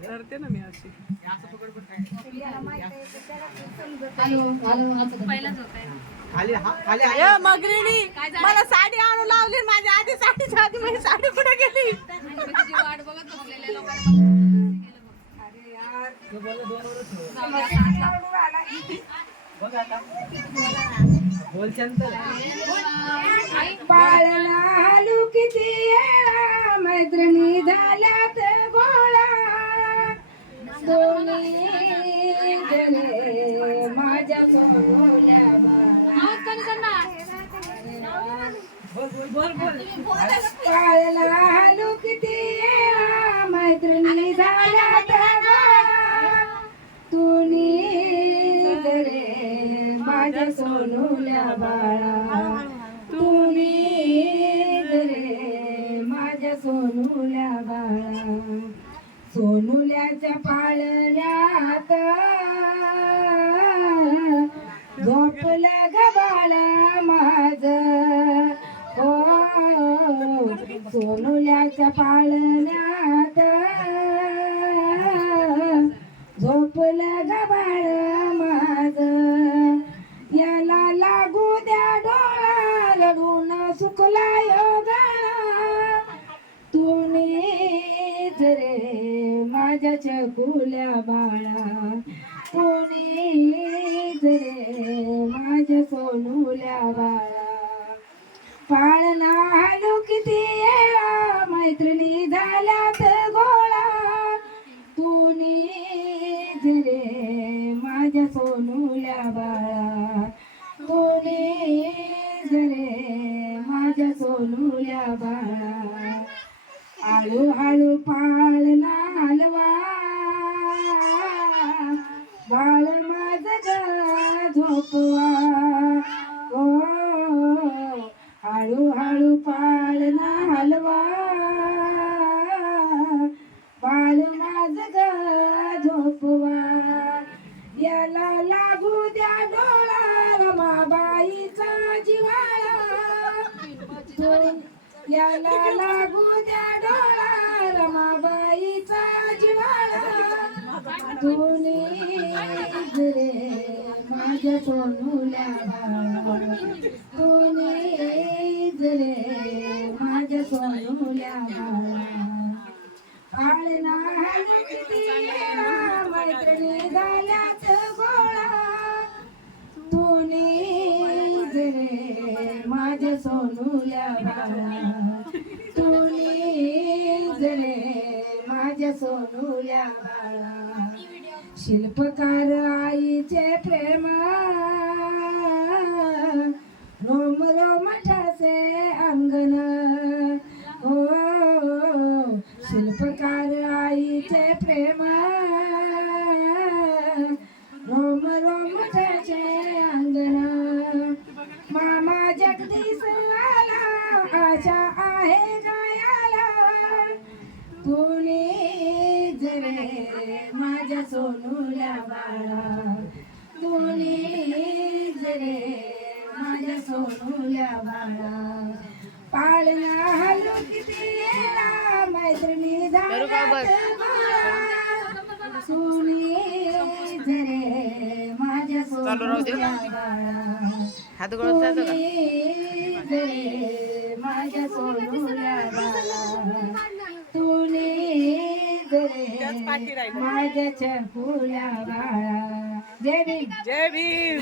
करते ना मी अशी. मगरीनी मला साडी आणू लावली. माझ्या आधी साडीच्या आधी माझी साडी कुठे गेली? वाट बघत बसलेल्या लोकांना. बाळालू किती मैत्रिणी झाल्यात गोळा दोन्ही जणे माझ्या सोनुल्या बाळालू किती मैत्रिणी झाल्यात गोळा तुम्ही जरे माझ्या सोनुल्या बाळा तुम्ही जरे माझ्या सोनुल्या बाळा सोनुल्याच्या पाळण्यात झोपलं ग बाळा माझ हो सोनुल्याच्या पाळण्यात झोपलं ग बाळ माझ याला लागू द्या डोळा रडून सुकला योगाळा तूनीच रे माझ्या चकुल्या बाळा तूनीच रे माझ्या सोनुल्या बाळा पाळणा आलो किती येळा मैत्रिणी झाल्यात गोळा तूनीच रे माझ्या सोनुल्या बाळा तूनीच रे माझ्या सोनुल्या बाळा आळू आळू पाळणा हलवा बाळ माझ झोपवा ओ हळू हळू पाळणा हलवा बाळ माझ झोपवा याला लागू द्या डोळा रमाबाईचा जिव्हाळा याला लागू द्या डोळा रमाबाईचा जिव्हाळा तूनीच रे माझ्या सोनुल्या बाळा तूनीच रे माझ्या सोनुल्या बाळा पाळणा मैत्रिणी झाल्याच गोळा तूनीच रे माझ्या सोनुल्या बाळा तूनीच रे माझ्या सोनुल्या बाळा शिल्पकार आईचे प्रेम रोम रोम ठासे अंगण हो शिल्पकार आईचे प्रेम रोम रोम ठासे अंगण मामा जगदीश आला आशा आहे गायाला तूनीच रे माझ्या सोनुल्या बाळा तूनीच रे माझ्या सोनुल्या बाळा पाळणा हलू किती मैत्रिणी झाल्यात तूनीच रे माझ्या सोनुल्या बाळा तूनीच रे माझ्या सोनुल्या बाळा तूनीच रे माझ्या चकुल्या बाळा जय भीम जय भीम.